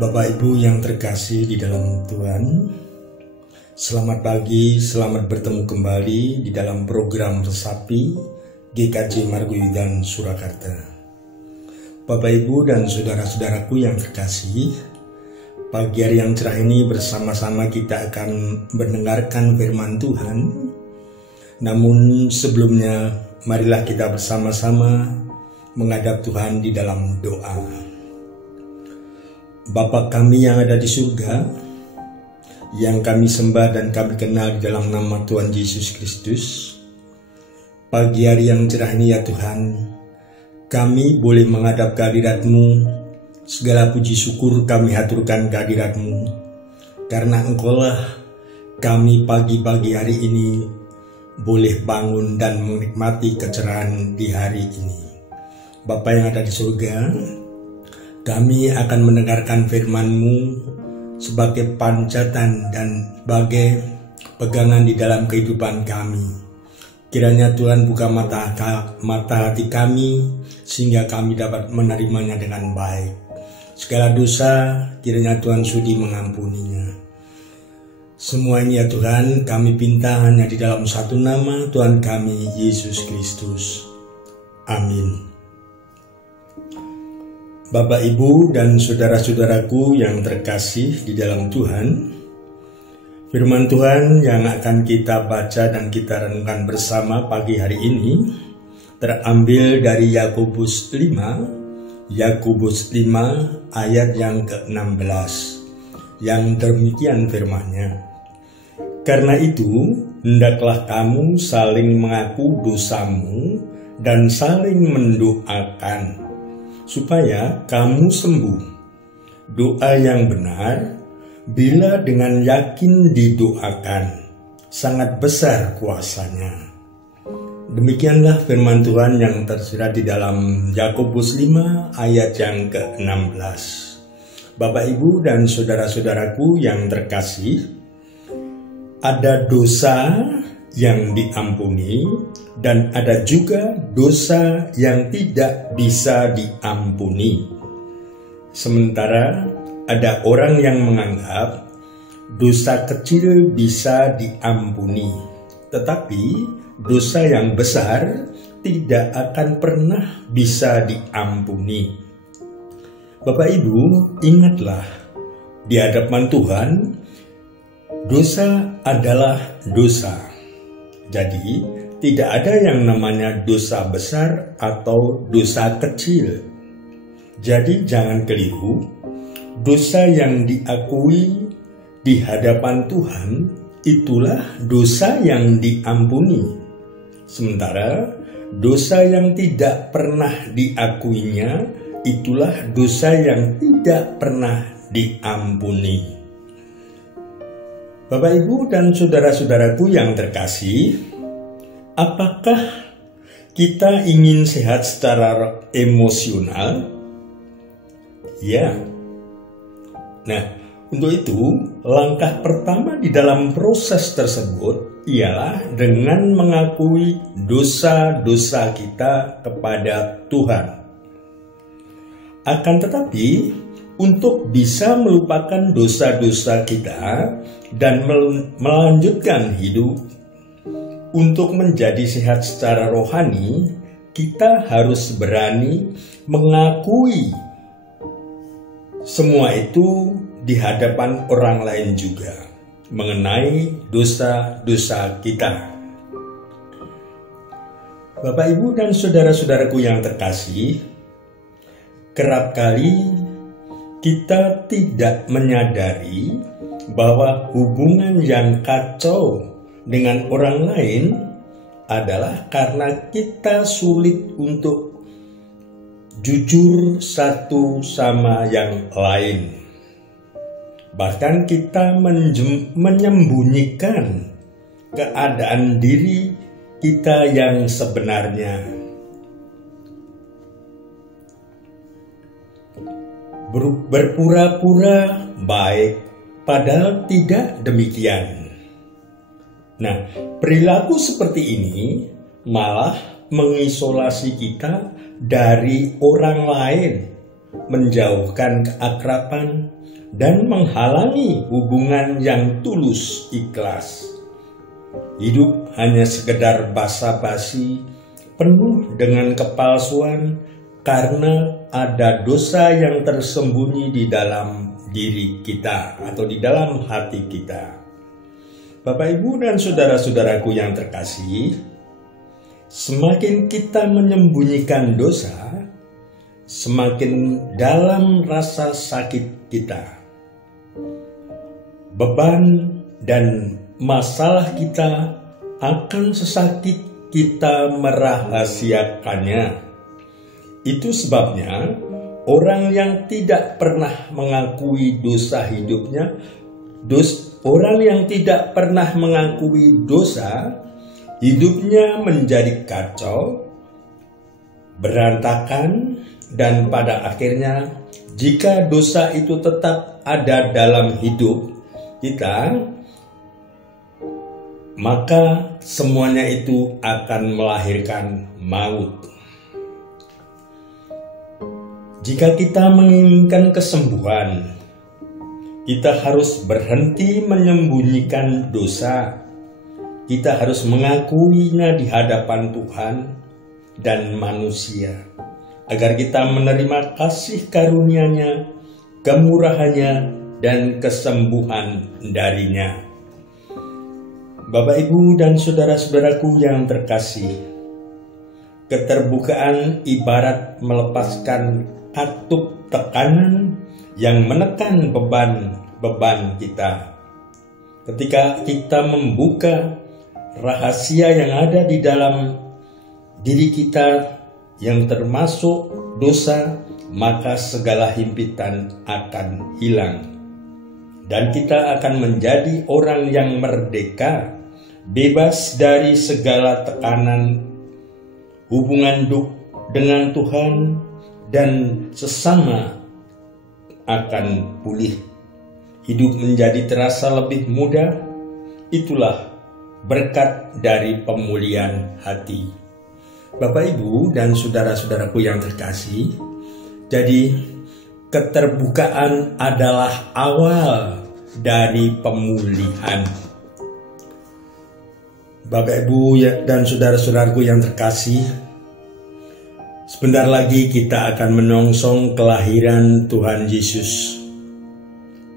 Bapak Ibu yang terkasih di dalam Tuhan, selamat pagi, selamat bertemu kembali di dalam program Resapi GKJ Margoyudan Surakarta. Bapak Ibu dan saudara-saudaraku yang terkasih, pagi hari yang cerah ini bersama-sama kita akan mendengarkan firman Tuhan. Namun sebelumnya, marilah kita bersama-sama menghadap Tuhan di dalam doa. Bapa kami yang ada di surga, yang kami sembah dan kami kenal di dalam nama Tuhan Yesus Kristus, pagi hari yang cerah ini ya Tuhan, kami boleh menghadap kehadirat-Mu. Segala puji syukur kami haturkan kehadirat-Mu, karena Engkaulah kami pagi-pagi hari ini boleh bangun dan menikmati kecerahan di hari ini. Bapa yang ada di surga, kami akan mendengarkan firman-Mu sebagai pancatan dan sebagai pegangan di dalam kehidupan kami. Kiranya Tuhan buka mata hati kami sehingga kami dapat menerimanya dengan baik. Segala dosa kiranya Tuhan sudi mengampuninya. Semua ini ya Tuhan kami pinta hanya di dalam satu nama Tuhan kami, Yesus Kristus. Amin. Bapak, Ibu, dan saudara-saudaraku yang terkasih di dalam Tuhan, firman Tuhan yang akan kita baca dan kita renungkan bersama pagi hari ini terambil dari Yakobus 5 ayat yang ke-16, yang demikian firman-Nya. Karena itu, hendaklah kamu saling mengaku dosamu dan saling mendoakan, supaya kamu sembuh. Doa yang benar, bila dengan yakin didoakan, sangat besar kuasanya. Demikianlah firman Tuhan yang tersirat di dalam Yakobus 5 ayat yang ke-16. Bapak, Ibu, dan saudara-saudaraku yang terkasih, ada dosa yang diampuni dan ada juga dosa yang tidak bisa diampuni. Sementara ada orang yang menganggap dosa kecil bisa diampuni, tetapi dosa yang besar tidak akan pernah bisa diampuni. Bapak Ibu, ingatlah di hadapan Tuhan, dosa adalah dosa. Jadi, tidak ada yang namanya dosa besar atau dosa kecil. Jadi, jangan keliru. Dosa yang diakui di hadapan Tuhan, itulah dosa yang diampuni. Sementara, dosa yang tidak pernah diakuinya, itulah dosa yang tidak pernah diampuni. Bapak, Ibu, dan saudara-saudaraku yang terkasih, apakah kita ingin sehat secara emosional? Ya. Nah, untuk itu, langkah pertama di dalam proses tersebut ialah dengan mengakui dosa-dosa kita kepada Tuhan. Akan tetapi, untuk bisa melupakan dosa-dosa kita dan melanjutkan hidup, untuk menjadi sehat secara rohani, kita harus berani mengakui semua itu di hadapan orang lain juga mengenai dosa-dosa kita. Bapak, Ibu, dan saudara-saudaraku yang terkasih, kerap kali kita tidak menyadari bahwa hubungan yang kacau dengan orang lain adalah karena kita sulit untuk jujur satu sama yang lain. Bahkan kita menyembunyikan keadaan diri kita yang sebenarnya. Berpura-pura baik, padahal tidak demikian. Nah, perilaku seperti ini malah mengisolasi kita dari orang lain menjauhkan keakraban, dan menghalangi hubungan yang tulus ikhlas. Hidup hanya sekedar basa-basi, penuh dengan kepalsuan, karena ada dosa yang tersembunyi di dalam diri kita atau di dalam hati kita. Bapak, Ibu, dan saudara-saudaraku yang terkasih, semakin kita menyembunyikan dosa, semakin dalam rasa sakit kita. Beban dan masalah kita akan sesakit kita merahasiakannya. Itu sebabnya orang yang tidak pernah mengakui dosa hidupnya, orang yang tidak pernah mengakui dosa, hidupnya menjadi kacau, berantakan, dan pada akhirnya jika dosa itu tetap ada dalam hidup kita, maka semuanya itu akan melahirkan maut. Jika kita menginginkan kesembuhan, kita harus berhenti menyembunyikan dosa. Kita harus mengakuinya di hadapan Tuhan dan manusia, agar kita menerima kasih karunia-Nya, kemurahan-Nya, dan kesembuhan darinya. Bapak, Ibu, dan saudara-saudaraku yang terkasih, keterbukaan ibarat melepaskan katup tekanan yang menekan beban kita. Ketika kita membuka rahasia yang ada di dalam diri kita yang termasuk dosa, maka segala himpitan akan hilang. Dan kita akan menjadi orang yang merdeka, bebas dari segala tekanan, hubungan dengan Tuhan dan sesama akan pulih. Hidup menjadi terasa lebih mudah. Itulah berkat dari pemulihan hati. Bapak, Ibu, dan saudara-saudaraku yang terkasih, jadi keterbukaan adalah awal dari pemulihan. Bapak, Ibu, dan saudara-saudaraku yang terkasih, sebentar lagi kita akan menyongsong kelahiran Tuhan Yesus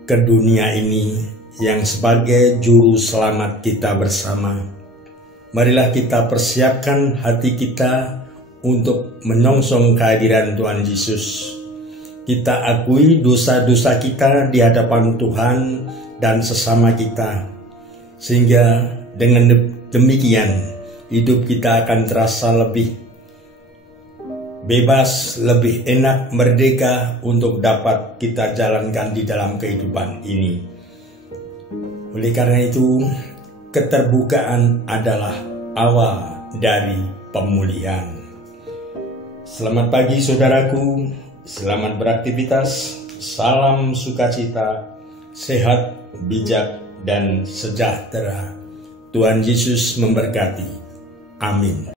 ke dunia ini yang sebagai juru selamat kita bersama. Marilah kita persiapkan hati kita untuk menyongsong kehadiran Tuhan Yesus. Kita akui dosa-dosa kita di hadapan Tuhan dan sesama kita, sehingga dengan demikian hidup kita akan terasa lebih bebas, lebih enak, merdeka untuk dapat kita jalankan di dalam kehidupan ini. Oleh karena itu, keterbukaan adalah awal dari pemulihan. Selamat pagi saudaraku, selamat beraktivitas, salam sukacita, sehat, bijak, dan sejahtera. Tuhan Yesus memberkati. Amin.